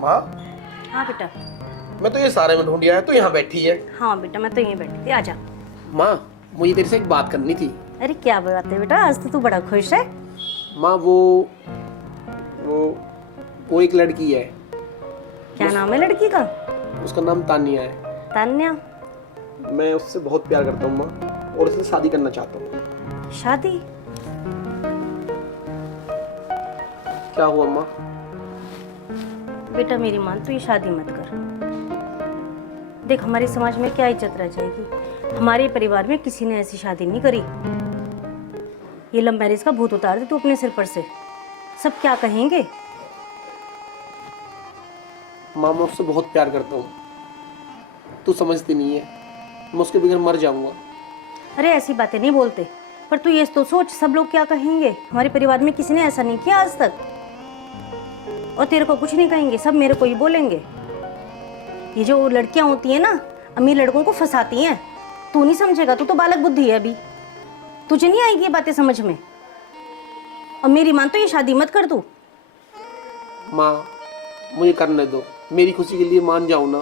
माँ, हाँ बेटा। मैं तो ये सारे में ढूंढ आया, तो यहाँ बैठी है। हाँ बेटा, मैं तो यहीं बैठी थी, आजा। माँ, मुझे तेरे से एक बात करनी थी। अरे क्या बात है बेटा, आज तो तू बड़ा खुश है। माँ, वो वो एक लड़की है। क्या नाम है लड़की का? उसका नाम तानिया है। तान्या? मैं उससे बहुत प्यार करता हूँ माँ, और उससे शादी करना चाहता हूँ। शादी? क्या हुआ माँ? बेटा मेरी मान, तू ये शादी मत कर। देख, हमारे समाज में क्या इज्जत रह जाएगी। हमारे परिवार में किसी ने ऐसी शादी नहीं करी। ये लव मैरिज का भूत उतार दे तू अपने सिर पर से। सब क्या कहेंगे? माँ, मैं उससे बहुत प्यार करता हूँ, तू समझती नहीं है। मैं उसके बगैर मर जाऊंगा। अरे ऐसी बातें नहीं बोलते, पर तू ये तो सोच, सब लोग क्या कहेंगे। हमारे परिवार में किसी ने ऐसा नहीं किया आज तक, और तेरे को कुछ नहीं कहेंगे, सब मेरे को ही बोलेंगे। ये जो लड़कियां होती हैं ना, अमीर लड़कों को फंसाती हैं। तू नहीं समझेगा, तू तो बालक बुद्धि है अभी, तुझे नहीं आएगी ये बातें समझ में। और मेरी मान तो ये शादी मत कर तू। माँ, मुझे करने दो, मेरी खुशी के लिए मान जाओ ना।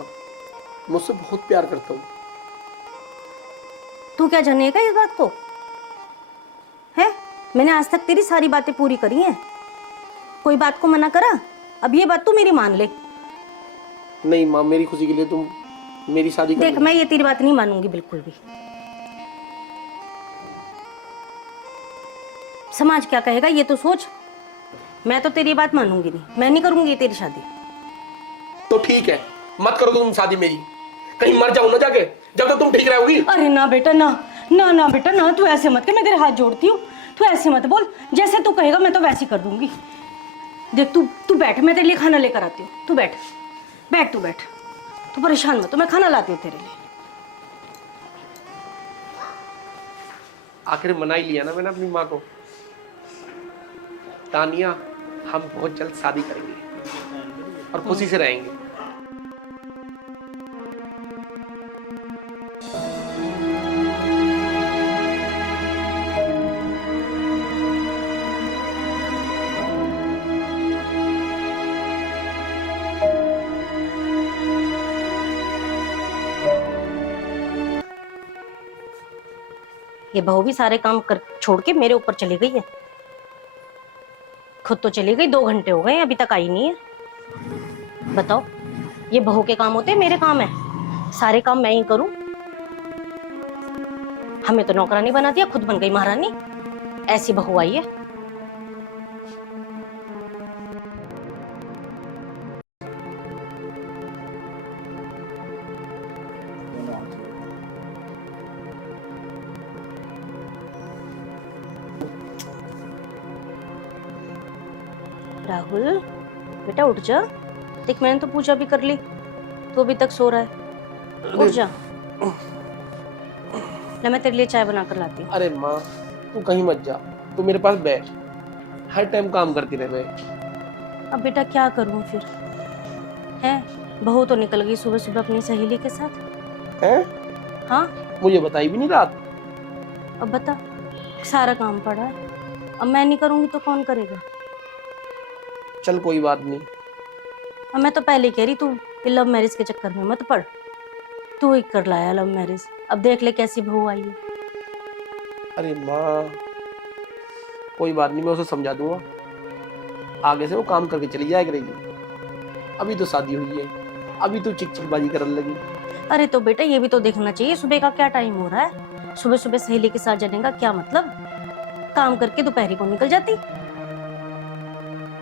मैं उससे बहुत प्यार करता हूँ। तू क्या जानेगा इस बात को? है, मैंने आज तक तेरी सारी बातें पूरी करी हैं, कोई बात को मना करा? अब ये बात तू मेरी मान ले। नहीं माँ, मेरी खुशी के लिए तुम मेरी शादी कर देख, दो। मैं ये तेरी बात नहीं मानूंगी बिल्कुल भी। समाज क्या कहेगा ये तो सोच। मैं तो तेरी बात मानूंगी नहीं, मैं नहीं करूंगी तेरी शादी। तो ठीक है, मत करो तुम शादी मेरी। कहीं मर जाओ ना जाके, जब तक तुम ठीक रहोगी। अरे ना बेटा, ना ना ना बेटा ना, तू ऐसे मत कर, मैं तेरे हाथ जोड़ती हूँ। तू ऐसे मत बोल, जैसे तू कहेगा मैं तो वैसे ही कर दूंगी। देख, तू बैठ, मैं तेरे लिए खाना लेकर आती हूँ। तू बैठ बैठ, तू बैठ, तू परेशान मत, तो मैं खाना लाती हूँ तेरे लिए। आखिर मना ही लिया ना मैंने अपनी माँ को। तानिया, हम बहुत जल्द शादी करेंगे और खुशी से रहेंगे। ये बहू भी सारे काम कर छोड़ के मेरे ऊपर चली गई है। खुद तो चली गई, 2 घंटे हो गए, अभी तक आई नहीं है। बताओ, ये बहू के काम होते हैं, मेरे काम है? सारे काम मैं ही करूं? हमें तो नौकरानी बना दिया, खुद बन गई महारानी। ऐसी बहू आई है। राहुल बेटा, उठ जा। देख, मैंने तो पूजा भी कर ली, तो अभी तक सो रहा है। उठ जा, ले मैं तेरे लिए चाय बना कर लाती हूँ। अरे माँ, तू कहीं मत जा, तू मेरे पास बैठ। हर टाइम काम करती रहे। अब बेटा क्या करूँ फिर? है, बहू तो निकल गई सुबह सुबह अपनी सहेली के साथ। हैं? हाँ, मुझे बताई भी नहीं रात। अब बता, सारा काम पड़ा है, अब मैं नहीं करूंगी तो कौन करेगा? चल कोई बात नहीं। अब मैं तो पहले कह रही, तू लव मैरिज के चक्कर में मत पड़। तू ही कर लाया लव मैरिज, अब देख ले कैसी बहू आई है। अरे माँ, कोई बात नहीं, मैं उसे समझा दूंगा। आगे से वो काम करके चली जाया करेगी। अभी तो शादी हुई है, अभी तो चिकचिकबाजी करने लगी। अरे तो बेटा, ये भी तो देखना चाहिए, सुबह का क्या टाइम हो रहा है। सुबह सुबह सहेली के साथ जाने का क्या मतलब? काम करके दोपहरी को निकल जाती।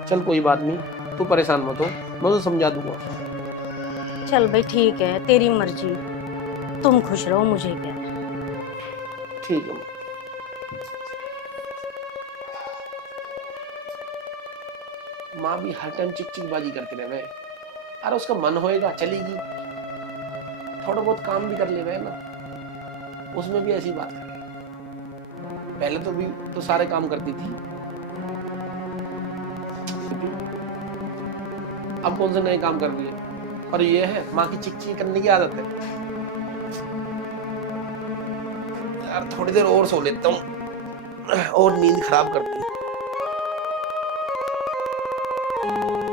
चल कोई बात नहीं, तू परेशान मत हो, मैं उसे समझा दूंगा। चल भाई, ठीक है, तेरी मर्जी, तुम खुश रहो, मुझे क्या है। ठीक है। माँ भी हर टाइम चिकचिकबाजी करते रहे। अरे उसका मन होएगा चलेगी, थोड़ा बहुत काम भी कर ले रहे ना, उसमें भी ऐसी बात करे। पहले तो भी तो सारे काम करती थी, अब कौन से नए काम कर रही है। और ये है, माँ की चिकचिक करने की आदत है। यार थोड़ी देर और सो लेता हूँ, और नींद खराब करती है। बहुत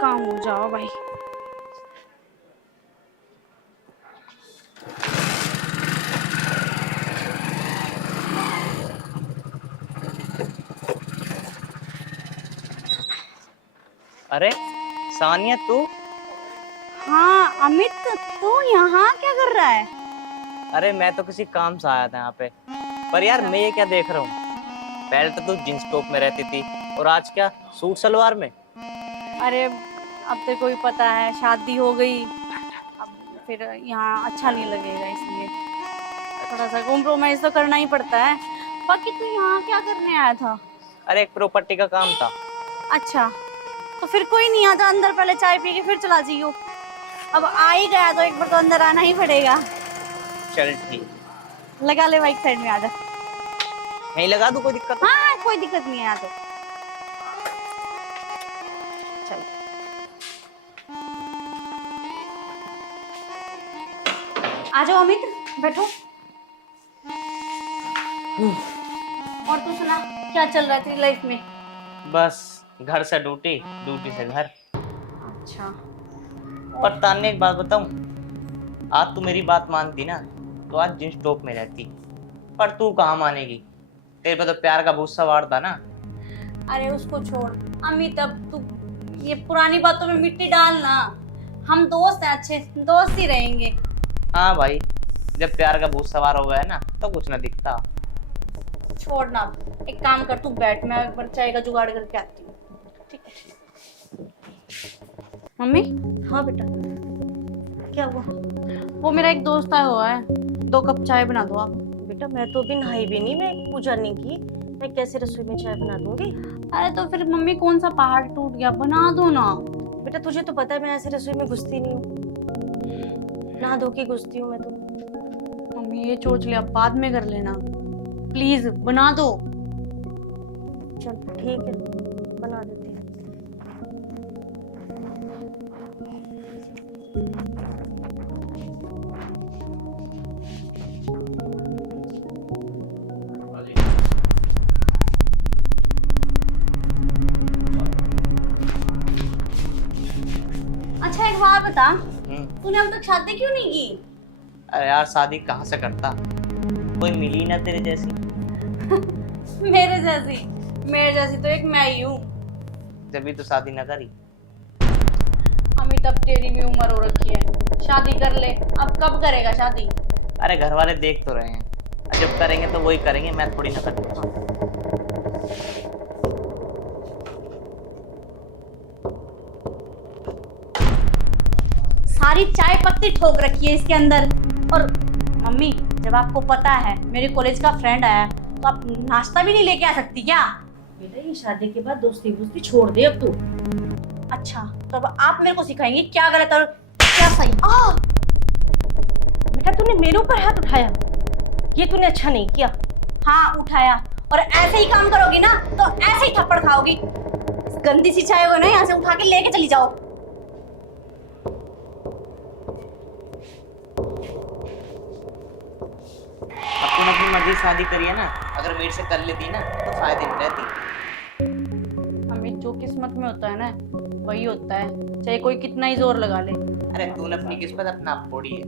काम हो जाओ भाई। अरे सानिया तू। हाँ अमित, तू यहाँ क्या कर रहा है? अरे मैं तो किसी काम से आया था यहाँ पे। पर यार मैं ये क्या देख रहा हूँ, पहले तो तू जींस टॉप में रहती थी और आज क्या सूट सलवार में। अरे अब तेरे को भी पता है, शादी हो गई, अब फिर यहाँ अच्छा नहीं लगेगा, इसलिए थोड़ा सा कॉम्प्रोमाइज तो करना ही पड़ता है। बाकी तू यहाँ क्या करने आया था? अरे एक प्रॉपर्टी का काम था। अच्छा, तो फिर कोई नहीं, आता अंदर पहले चाय पी के फिर चला जाइयो। अब आ ही गया तो एक बार तो अंदर आना ही पड़ेगा। चल ठीक, लगा ले बाइक साइड में, आ जा। यहीं लगा दूं, कोई दिक्कत? हाँ कोई दिक्कत नहीं है, आ तो चल। आ जाओ अमित, बैठो। और तू सुना, क्या चल रहा है तेरी लाइफ में? बस घर से ड्यूटी, ड्यूटी से घर। अच्छा, पर तान्ने एक बात बताऊं, आज तू मेरी बात मानती ना तो आज जींस टॉप में रहती। पर तू कहाँ मानेगी, तेरे पे तो प्यार का भूत सवार था ना। अरे उसको छोड़ अमित, अब तू ये पुरानी बातों में मिट्टी डालना। हम दोस्त हैं, अच्छे दोस्त ही रहेंगे। हाँ भाई, जब प्यार का भूत सवार हो गया है ना तो कुछ ना दिखता। छोड़ ना, एक काम कर, तू बैठ, मैं एक बार चाय का जुगाड़ करके आती हूँ। ठीक है मम्मी? हाँ बेटा, क्या हुआ? वो मेरा एक दोस्त आया हुआ है, 2 कप चाय बना दो आप। बेटा मैं तो अभी नहाई भी नहीं, मैं पूजा नहीं की, मैं कैसे रसोई में चाय बना दूंगी? अरे तो फिर मम्मी, कौन सा पहाड़ टूट गया, बना दो ना। बेटा तुझे तो पता है मैं ऐसे रसोई में घुसती नहीं हूँ, नहा धो के घुसती हूँ मैं तो। मम्मी ये चोचले अब बाद में कर लेना, प्लीज बना दो। चल ठीक है, बना देती हूँ। अच्छा एक बात बता, तूने अब तक शादी क्यों नहीं की? अरे यार शादी कहाँ से करता, कोई मिली ना तेरे जैसी। मेरे जैसी तो एक मैं ही हूँ। जब भी तो शादी ना करी। अमित अब तेरी भी उम्र हो रखी है, शादी कर ले। अब कब करेगा शादी? अरे घर वाले देख तो रहे हैं, जब करेंगे तो वही करेंगे, मैं थोड़ी ना करूँगा। सारी चाय पत्ती ठोक रखी है इसके अंदर। और मम्मी, जब आपको पता है मेरे कॉलेज का फ्रेंड आया तो आप नाश्ता भी नहीं लेके आ सकती क्या? बेटा ये शादी के बाद दोस्ती वोस्ती छोड़ दे अब तू। अच्छा, तो अब आप मेरे को सिखाएंगे क्या गलत और क्या सही? बेटा तूने मेरे ऊपर हाथ उठाया, ये तूने अच्छा नहीं किया। हाँ उठाया, और ऐसे ही काम करोगी ना तो ऐसे ही थप्पड़ खाओगी। इस गंदी सी चाय को ना यहाँ से उठा के लेके चली जाओ। अपन अपनी मर्जी से शादी करी है ना, अगर मेरे से कर लेती ना तो फायदे में रहती। अमित, जो किस्मत में होता है ना वही होता है, चाहे कोई कितना ही जोर लगा ले। अरे तूने अपनी किस्मत अपना आप फोड़ी है।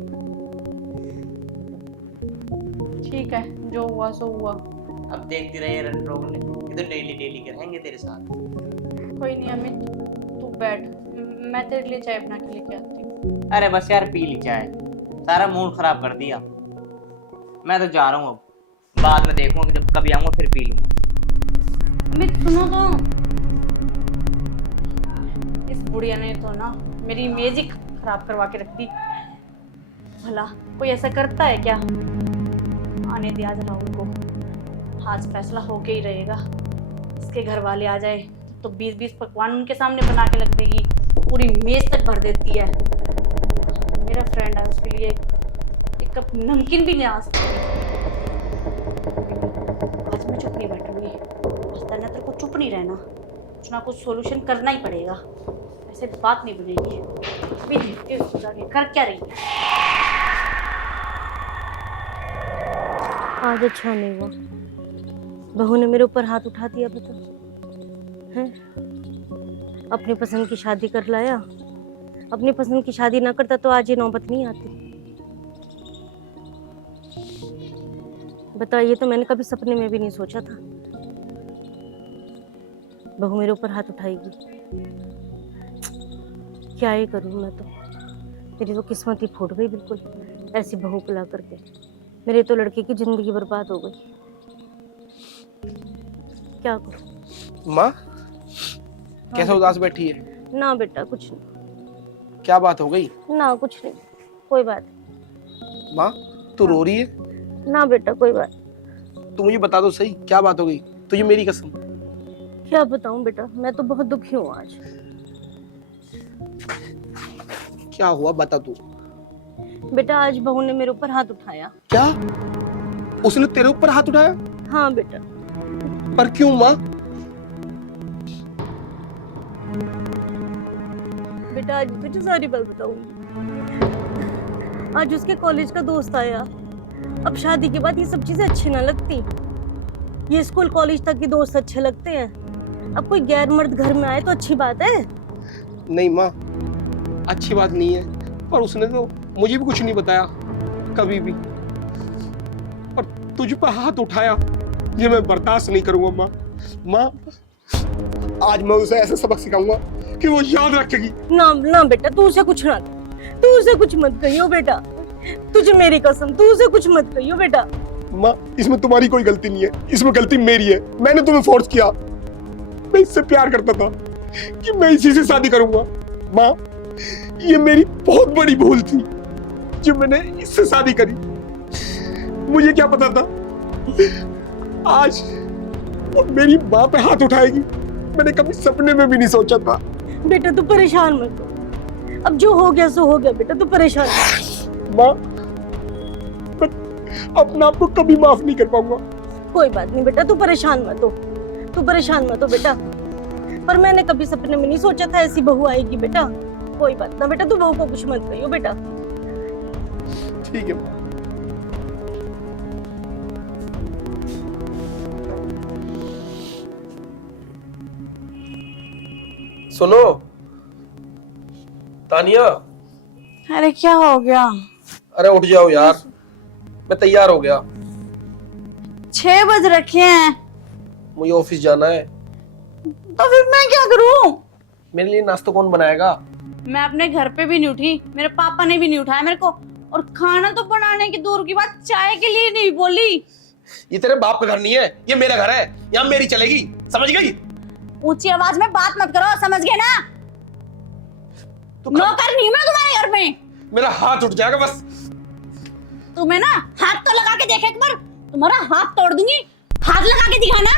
ठीक है, जो हुआ सो हुआ। अब देखती रही लोग ने, ये तो डेली डेली के रहेंगे तेरे साथ। कोई नहीं अमित, तू बैठ, मैं तेरे लिए चाय बना के लेके आती हूँ। अरे बस यार पी ली चाय, सारा मूड खराब कर दिया। मैं तो जा रहा हूँ, अब बाद में देखूंगा, जब कभी आऊंगा फिर पी लूंगा। अमित सुनो तो, इस बुढ़िया ने तो ना मेरी इमेज ही खराब करवा के रख दी। भला कोई ऐसा करता है क्या? आने दिया आज राहुल को, आज फैसला होके ही रहेगा। इसके घर वाले आ जाए तो 20-20 पकवान उनके सामने बना के रख देगी, पूरी मेज तक भर देती है। मेरा फ्रेंड है, उसके लिए एक कप नमकीन भी नहीं आ सकती। आज मैं चुप नहीं बैठूंगी, आज तक तेरे को चुप नहीं रहना, कुछ ना कुछ सोल्यूशन करना ही पड़ेगा, ऐसे बात नहीं बनेगी। अभी देखते हैं उसको जाके कर क्या रही है। आज अच्छा नहीं हुआ, बहू ने मेरे ऊपर हाथ उठा दिया, बता हैं? अपनी पसंद की शादी कर लाया। अपनी पसंद की शादी ना करता तो आज ये नौबत नहीं आती। बताइए, तो मैंने कभी सपने में भी नहीं सोचा था बहू मेरे ऊपर हाथ उठाएगी। क्या ही करूं मैं तो, मेरी तो किस्मत ही फूट गई बिल्कुल, ऐसी बहू पिला करके। मेरे तो लड़के की जिंदगी बर्बाद हो गई। क्या करूं? माँ कैसे उदास बैठी है? ना बेटा कुछ नहीं। क्या बात हो गई? ना कुछ नहीं, कोई बात। माँ तू रो रही है? ना बेटा कोई बात। तू मुझे बता दो सही, क्या बात हो गई? तुझे मेरी कसम। क्या बताऊं बेटा, मैं तो बहुत दुखी हूँ आज। क्या हुआ बता तू। बेटा आज बहू ने मेरे ऊपर हाथ उठाया। क्या? उसने तेरे ऊपर हाथ उठाया? हाँ बेटा। पर क्यों माँ? बेटा आज तुझे सारी बात बताऊंगी। आज उसके कॉलेज का दोस्त आया। अब शादी के बाद ये सब चीजें अच्छी ना लगती। ये स्कूल कॉलेज तक के दोस्त अच्छे लगते हैं, अब कोई गैर मर्द घर में आए तो अच्छी बात है। नहीं माँ, अच्छी बात नहीं है, पर उसने तो मुझे भी कुछ नहीं बताया कभी भी, और तुझ पर हाथ उठाया। ये मैं बर्दाश्त नहीं करूंगा माँ। माँ आज मैं उसे ऐसे सबक सिखाऊंगा कि वो याद रखेगी। ना ना बेटा, तू उसे कुछ ना, तू उसे कुछ मत कहियो बेटा, तुझे मेरी कसम, तू उसे कुछ मत कहियो बेटा। माँ इसमें तुम्हारी कोई गलती नहीं है, इसमें गलती मेरी है। मैंने तुम्हें फोर्स किया। मैं इससे प्यार करता था कि मैं इसी से शादी करूंगा। माँ ये मेरी बहुत बड़ी भूल थी जो मैंने इससे शादी करी। मुझे क्या पता था आज वो मेरी माँ पे हाथ उठाएगी। मैंने कभी सपने में भी नहीं सोचा था। बेटा तू परेशान मत हो, अब जो हो गया सो हो गया बेटा, तू परेशान मत। माँ मैं अपने आप को कभी माफ नहीं कर पाऊंगा। कोई बात नहीं बेटा, तू परेशान मत हो, तू परेशान मत हो बेटा। पर मैंने कभी सपने में नहीं सोचा था ऐसी बहू आएगी बेटा। कोई बात ना बेटा, तू बहू को कुछ मत कहियो बेटा। ठीक है माँ। सुनो तानिया। अरे क्या हो गया? अरे उठ जाओ यार, मैं तैयार हो गया। 6 बज रखे हैं। मुझे ऑफिस जाना है। तो फिर मैं क्या करूं? मेरे लिए नाश्ता कौन बनाएगा? मैं अपने घर पे भी नहीं उठी, मेरे पापा ने भी नहीं उठाया मेरे को, और खाना तो बनाने की दूर की बात, चाय के लिए नहीं बोली। ये तेरे बाप का घर नहीं है, ये मेरा घर है, यहाँ मेरी चलेगी, समझ गई? ऊंची आवाज में बात मत करो, समझ गए ना? नौकर नहीं मैं तुम्हारे घर में। मेरा हाथ उठ जाएगा बस। तुम्हें ना हाथ तो लगा के देखे एक बार, तुम्हारा हाथ तोड़ दूंगी। हाथ लगा के दिखाना,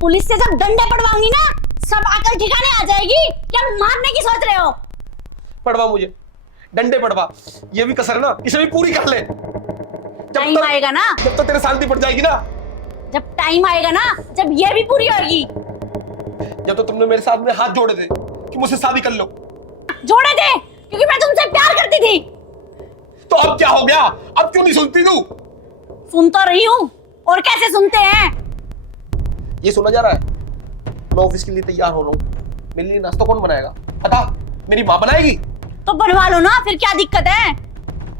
पुलिस से जब डंडे पड़वाऊंगी ना, सब अकल ठिकाने आ जाएगी। क्या मारने की सोच रहे हो? पड़वा मुझे, डंडे पड़वा। ये भी कसर ना, इसे भी पूरी कर ले। टाइम आएगा ना, जब तक तेरे शांति पड़ जाएगी ना। जब टाइम आएगा ना, जब ये भी पूरी होगी। जब तो तुमने मेरे साथ में हाथ जोड़े थे कि मुझसे शादी कर लो। जोड़े थे क्योंकि मैं तुमसे प्यार करती थी। तो अब क्या हो गया? अब क्यों नहीं सुनती तू? सुन तो रही हूँ, और कैसे सुनते हैं? ये सुना जा रहा है? मैं ऑफिस के लिए तैयार हो रहा हूँ। मेरे लिए नाश्ता कौन बनाएगा? बता। मेरी माँ बनाएगी? तो बनवा लो ना, फिर क्या दिक्कत है?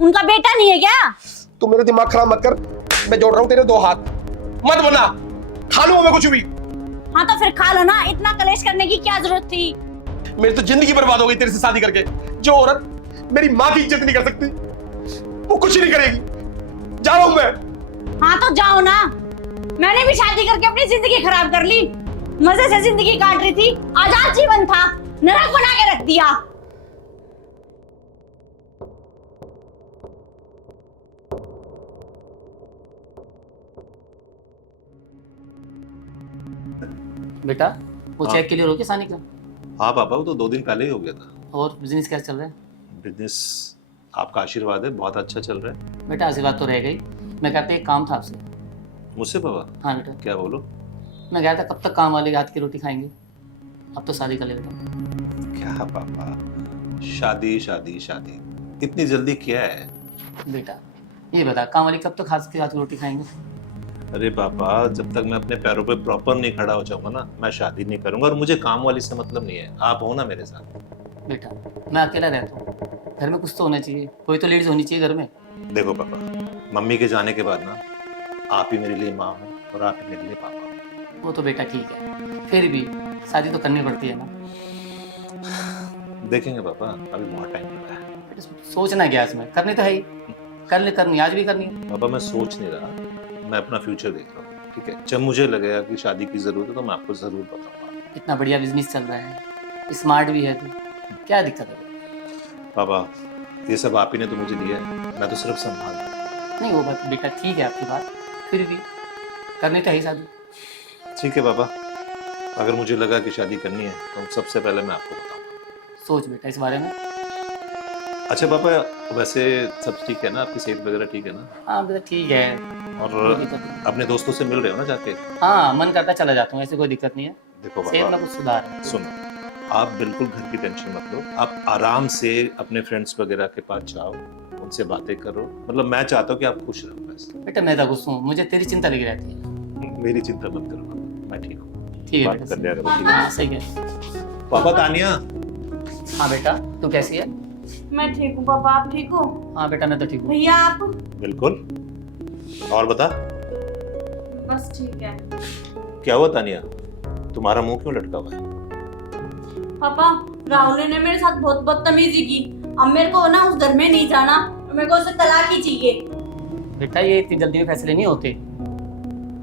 उनका बेटा नहीं है क्या? तू मेरा दिमाग खराब मत कर। मैं जोड़ रहा हूँ तेरे 2 हाथ। मत बना, खा लूंगा मैं कुछ भी। हाँ तो फिर खा लो ना, इतना कलेश करने की क्या जरूरत थी? मेरी तो जिंदगी बर्बाद हो गई तेरे से शादी करके। जो औरत मेरी माँ की इज्जत नहीं कर सकती, वो कुछ नहीं करेगी। जा रहा हूं मैं। हाँ तो जाओ ना, मैंने भी शादी करके अपनी जिंदगी खराब कर ली। मजे से जिंदगी काट रही थी, आजाद जीवन था, नरक बना के रख दिया। बेटा वो चेक क्लियर हो गया सानी का? हाँ पापा, वो तो 2 दिन पहले ही हो गया था। और बिजनेस कैसा चल रहा है? बिजनेस आपका आशीर्वाद है, बहुत अच्छा चल रहा है। बेटा आशीर्वाद तो रह गई। मैं कहता एक काम था आपसे। मुझसे पापा? हाँ बेटा। क्या बोलो? मैं कहता कब तक काम वाले हाथ की रोटी खाएंगे? अब तो शादी कर ले बेटा। क्या पापा, शादी शादी शादी, इतनी जल्दी क्या है? बेटा ये बता काम वाली कब तक हाथ की रोटी खाएंगे? अरे पापा, जब तक मैं अपने पैरों पे प्रॉपर नहीं खड़ा हो जाऊंगा ना, मैं शादी नहीं करूंगा। और मुझे काम वाली से मतलब नहीं है, आप हो ना मेरे साथ। बेटा मैं अकेला रहता हूँ, घर में कुछ तो होना चाहिए, कोई तो लेडीज होनी चाहिए घर में। देखो पापा, मम्मी के जाने के बाद ना आप ही मेरे लिए माँ हो और आप ही मेरे लिए पापा हो। वो तो बेटा ठीक है, फिर भी शादी तो करनी पड़ती है ना। देखेंगे पापा, अभी बहुत टाइम लगा है। बेटा सोचना क्या इसमें, करनी तो है ही, करनी आज भी करनी है। पापा मैं सोच नहीं रहा, मैं अपना फ्यूचर देख रहा हूँ। ठीक है, जब मुझे लगेगा कि शादी की जरूरत है तो मैं आपको जरूर बताऊंगा। इतना बढ़िया बिजनेस चल रहा है, स्मार्ट भी है तू, क्या दिक्कत है? पापा ये सब आप ही ने तो मुझे दिया है, मैं तो सिर्फ संभाल रहा हूं। नहीं वो बात बेटा ठीक है आपकी बात, फिर भी करनी तो है ही शादी। ठीक है पापा, अगर मुझे लगा कि शादी करनी है तो सबसे पहले मैं आपको बताऊंगा। सोच बेटा इस बारे में। अच्छा पापा, वैसे सब ठीक है ना, आपकी सेहत वगैरह ठीक है ना? हाँ बेटा ठीक है। और कोई दिक्कत नहीं। अपने दोस्तों से मिल रहे हो ना जाके? हाँ मन करता चला जाता हूँ, ऐसे कोई दिक्कत नहीं है। देखो सेहत में पापा, कुछ सुधार है। सुनो, आप बिल्कुल घर की टेंशन मत लो, आप आराम से अपने फ्रेंड्स वगैरह के पास जाओ, उनसे बातें करो। मतलब मैं चाहता हूँ कि आप खुश रहो बस। बेटा मैं तो गुस्सा हूँ, मुझे तेरी चिंता लगी रहती है। मेरी चिंता मत करो पापा, मैं ठीक हूँ। ठीक है बात बेटा कर लिया करो, ठीक है? हाँ सही है। पापा तानिया, हाँ बेटा तू कैसी है? मैं ठीक हूँ पापा, आप ठीक हो? हाँ बेटा मैं तो ठीक हूँ। भैया आप? बिल्कुल। और बता, बस ठीक है। क्या हुआ तानिया, तुम्हारा मुंह क्यों लटका हुआ है? पापा राहुल ने मेरे साथ बहुत बदतमीजी की, अब मेरे को ना उस घर में नहीं जाना, मेरे को उससे तलाक ही चाहिए। बेटा ये इतनी जल्दी में फैसले नहीं होते।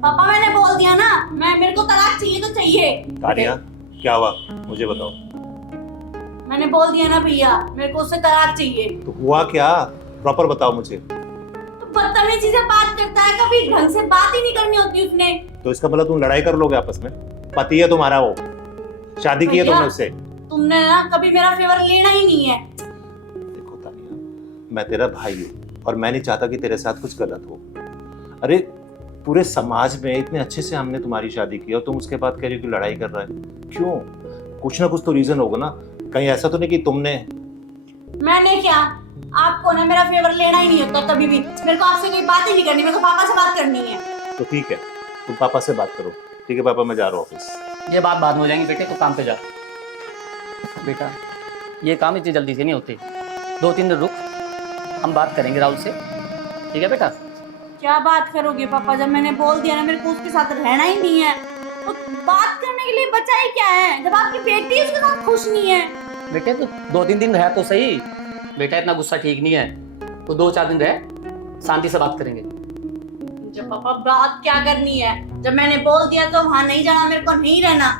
पापा मैंने बोल दिया ना, मेरे को तलाक चाहिए तो चाहिए। तानिया क्या हुआ, मुझे बताओ। मैंने बोल दिया ना भैया, मेरे को उससे तलाक चाहिए। तो हुआ क्या, प्रॉपर बताओ मुझे। तो बदतमीजी से बात करता है, कभी ढंग से बात ही नहीं करनी होती उसने। तो इसका मतलब तुम लड़ाई कर लोगे आपस में? पति है तुम्हारा वो, शादी की है भैया, तुमने उससे। तुमने ना कभी मेरा फेवर लेना ही नहीं है। देखो तानिया, मैं तेरा भाई हूँ और मैं नहीं चाहता कि तेरे साथ कुछ गलत हो। अरे पूरे समाज में इतने अच्छे से हमने तुम्हारी शादी की और तुम उसके बाद कह रही हो कि लड़ाई कर रहा है, क्यों? कुछ ना कुछ तो रीजन होगा ना, कहीं ऐसा तो नहीं कि तुमने। मैंने क्या, आपको ना मेरा फेवर लेना ही नहीं होता कभी भी। मेरे को आपसे कोई बात ही नहीं करनी, मेरे को पापा से बात करनी है। तो ठीक है, तुम पापा से बात करो। ठीक है पापा, मैं जा रहा हूँ ऑफिस। ये बात बाद में हो जाएंगी बेटे, तो काम पे जा। बेटा ये काम इतनी जल्दी से नहीं होते, 2-3 दिन रुक, हम बात करेंगे राहुल से, ठीक है बेटा? क्या बात करोगे पापा, जब मैंने बोल दिया ना मेरे को उसके साथ रहना ही नहीं है, तो बात करने के लिए बचा ही क्या है जब आपकी बेटी उसके साथ खुश नहीं है। बेटे तो 2-3 दिन रह तो सही बेटा, इतना गुस्सा ठीक नहीं है, तो 2-4 दिन रह, शांति से बात करेंगे। जब पापा बात क्या करनी है, जब मैंने बोल दिया तो वहां नहीं जाना, मेरे को नहीं रहना।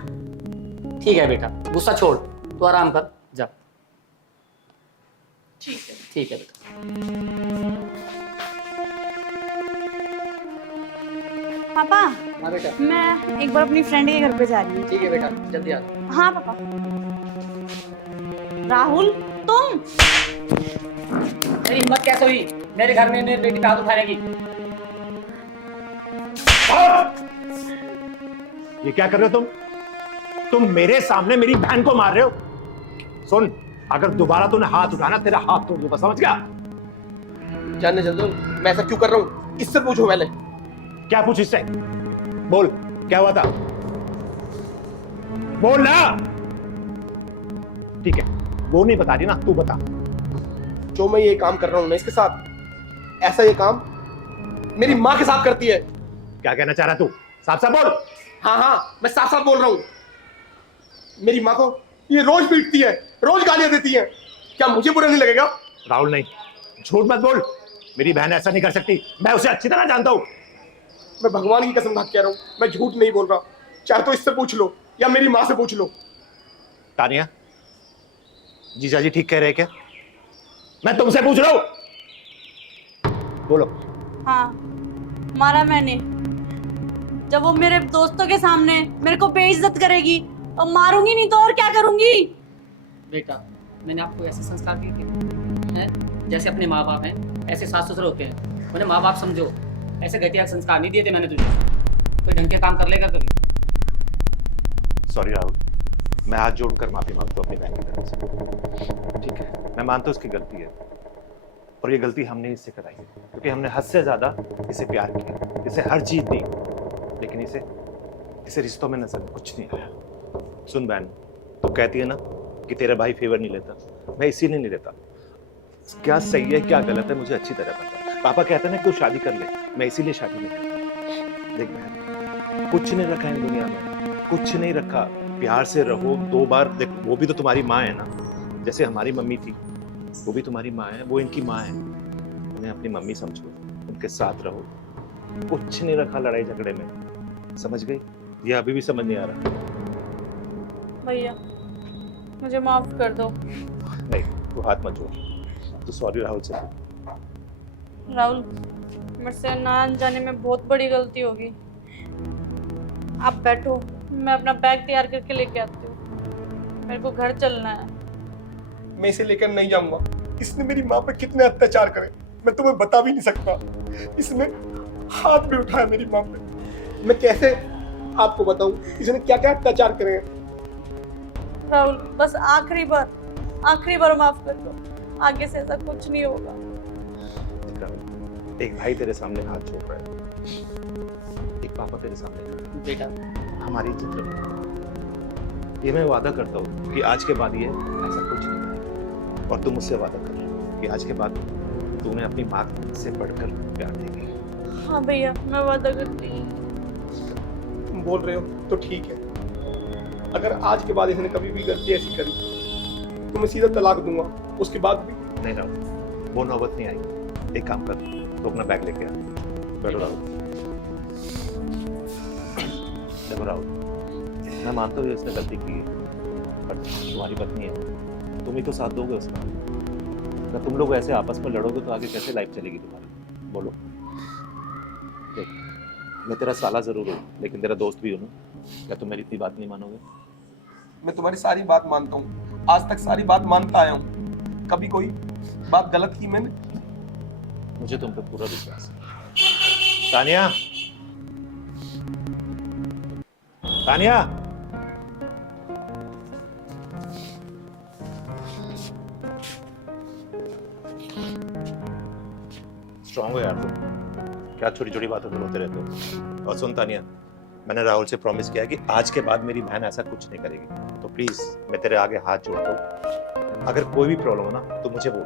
ठीक है बेटा, गुस्सा छोड़, तू आराम कर, जा। ठीक है बेटा। पापा हाँ बेटा। मैं एक बार अपनी फ्रेंड के घर पे जा रही हूँ। ठीक है बेटा, जल्दी आ। हाँ पापा। राहुल तुम? मेरी हिम्मत कैसे हुई मेरे घर में मेरी बेटी पे हाथ उठाने की? ये क्या कर रहे हो तुम मेरे सामने मेरी बहन को मार रहे हो। सुन, अगर दोबारा तूने हाथ उठाना तेरा हाथ तोड़ दूंगा, समझ गया? जानने चल दो, मैं ऐसा क्यों कर रहा हूँ, इससे पूछो पहले। क्या पूछ इससे? बोल, क्या हुआ था? बोल ना। ठीक है, वो नहीं बता रही ना, तू बता। जो मैं ये काम कर रहा हूँ ना इसके साथ, ऐसा ये काम मेरी माँ के साथ करती है। क्या कहना चाह रहा तू? साफ साफ बोल। हाँ, मैं साफ साफ बोल रहा हूँ। मेरी माँ को ये रोज पीटती है, रोज गालियां देती है। क्या मुझे बुरा नहीं लगेगा? राहुल नहीं, झूठ मत बोल, मेरी बहन ऐसा नहीं कर सकती, मैं उसे अच्छी तरह जानता हूँ। मैं भगवान की कसम खा के कह रहा हूँ, मैं झूठ नहीं बोल रहा। चाहे तो इससे पूछ लो या मेरी माँ से पूछ लो। तानिया, जीजा जी ठीक कह रहे क्या? मैं तुमसे पूछ रहा हूँ, बोलो। हाँ, मारा मैंने। जब वो मेरे दोस्तों के सामने मेरे को बेइज्जत करेगी और मारूंगी नहीं तो और क्या करूंगी? बेटा मैंने आपको ऐसे संस्कार दिए थे हैं? जैसे अपने माँ बाप हैं ऐसे सास ससुर होते हैं, उन्हें माँ बाप समझो, ऐसे घटिया संस्कार नहीं दिए थे मैंने तुझे। कोई ढंग के काम कर लेगा कभी? सॉरी राहुल, मैं हाथ जोड़कर माफी मांगता हूँ अपनी बहन की तरफ से। ठीक है, मैं मानता हूँ उसकी गलती है, और ये गलती हमने इससे कराई क्योंकि हमने हद से ज़्यादा इसे प्यार किया, इसे हर चीज़ दी, लेकिन इसे रिश्तों में नजर कुछ नहीं आया। सुन बहन, तो कहती है ना कि तेरा भाई फेवर नहीं लेता, मैं इसीलिए नहीं लेता। क्या सही है क्या गलत है मुझे अच्छी तरह पता है। पापा कहते हैं ना तू शादी कर ले, मैं इसीलिए शादी नहीं करता। देख बहन, कुछ नहीं रखा है दुनिया में, कुछ नहीं रखा। प्यार से रहो। 2 बार देख, वो भी तो तुम्हारी माँ है ना, जैसे हमारी मम्मी थी, वो भी तुम्हारी माँ है, वो इनकी माँ है। उन्हें अपनी मम्मी समझो, उनके साथ रहो। कुछ नहीं रखा लड़ाई झगड़े में, समझ गई? ये अभी भी समझ नहीं आ रहा। भैया मुझे माफ कर दो। नहीं, तू हाथ मत जोड़, तू सॉरी राहुल से। राहुल, मेरे से ना जाने में बहुत बड़ी गलती होगी। आप बैठो, मैं अपना बैग तैयार करके लेके आती हूँ। मेरे को घर चलना है। मैं इसे लेकर नहीं जाऊंगा। इसने मेरी माँ पे कितने अत्याचार करे मैं तुम्हें बता भी नहीं सकता। इसने हाथ भी उठाया मेरी माँ पे, मैं कैसे आपको बताऊं इसने क्या क्या अत्याचार करे हैं। राहुल, बस आखिरी बार माफ कर दो। आगे से ऐसा कुछ नहीं होगा। एक भाई तेरे सामने हाथ जोड़ रहा है, एक पापा तेरे सामने खड़ा है। बेटा, हमारी इज्जत रखो। ये मैं वादा करता हूँ कि आज के बाद ये ऐसा कुछ नहीं करेगा। और तुम मुझसे वादा कर रहे हो कि आज के बाद तुम्हें अपनी माँ से बढ़कर प्यार देगी। हाँ भैया, मैं वादा करती हूँ। तुम बोल रहे हो तो ठीक है। अगर आज के बाद इसने कभी भी गलती ऐसी करी तो मैं सीधा तलाक दूंगा। उसके बाद भी नहीं राहुल, वो नौबत नहीं आई। एक काम कर, तो अपना बैग लेके आ। बैठो राहुल। देखो राहुल, मैं मानता हूँ इसने गलती की है, पर तुम्हारी पत्नी है, तुम ही तो साथ दोगे उसका। अगर तुम लोग ऐसे आपस में लड़ोगे तो आगे कैसे लाइफ चलेगी तुम्हारी? बोलो। देख, मैं तेरा साला जरूर हूँ, लेकिन तेरा दोस्त भी हूँ ना। क्या तुम मेरी इतनी बात नहीं मानोगे? मैं तुम्हारी सारी बात मानता हूँ, आज तक सारी बात मानता आया हूँ। कभी कोई बात गलत की मैंने? मुझे तुम पे पूरा विश्वास है। तानिया, तानिया, स्ट्रांग हो यार तुम, क्या छोटी छोटी बातों पे रोते रहते हो। और सुन तानिया, मैंने राहुल से प्रॉमिस किया कि आज के बाद मेरी बहन ऐसा कुछ नहीं करेगी। तो प्लीज मैं तेरे आगे हाथ जोड़ता हूँ, अगर कोई भी प्रॉब्लम हो ना तो मुझे बोल।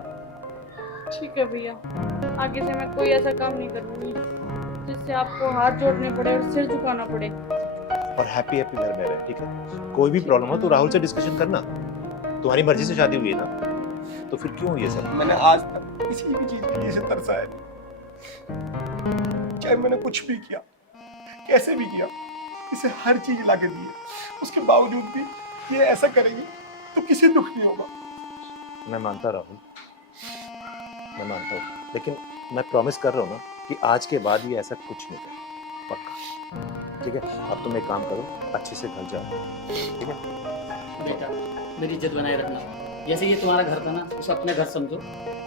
ठीक है भैया, आगे से मैं कोई ऐसा काम नहीं करूंगी जिससे आपको हाथ जोड़ने पड़े और सिर झुकाना पड़े। और हैप्पी हैप्पी घर में रहे, ठीक है? कोई भी प्रॉब्लम हो तो राहुल से डिस्कशन करना। तुम्हारी मर्जी से शादी हुई है ना, तो फिर क्यों ये सब? मैंने आज तक किसी भी चीज के लिए इसे तरसाया नहीं। चाहे मैंने कुछ भी किया, कैसे भी किया, इसे हर चीज लाके दी है। उसके बावजूद भी ये ऐसा करेगी तो किसी दुख नहीं होगा। मैं मानता राहुल, मैं मानता हूँ, लेकिन मैं प्रॉमिस कर रहा हूँ ना कि आज के बाद ये ऐसा कुछ नहीं करेगा, पक्का। ठीक है? अब तुम एक काम करो, अच्छे से घर जाओ, ठीक है? बेटा, मेरी इज्जत बनाए रखना। जैसे ये तुम्हारा घर था ना, उसे अपना घर समझो।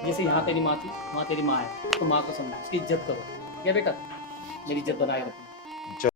जैसे यहाँ तेरी माँ थी, वहाँ तेरी माँ है, तो माँ को समझो, उसकी इज्जत करो। ठीक है बेटा? मेरी इज्जत बनाए रखना।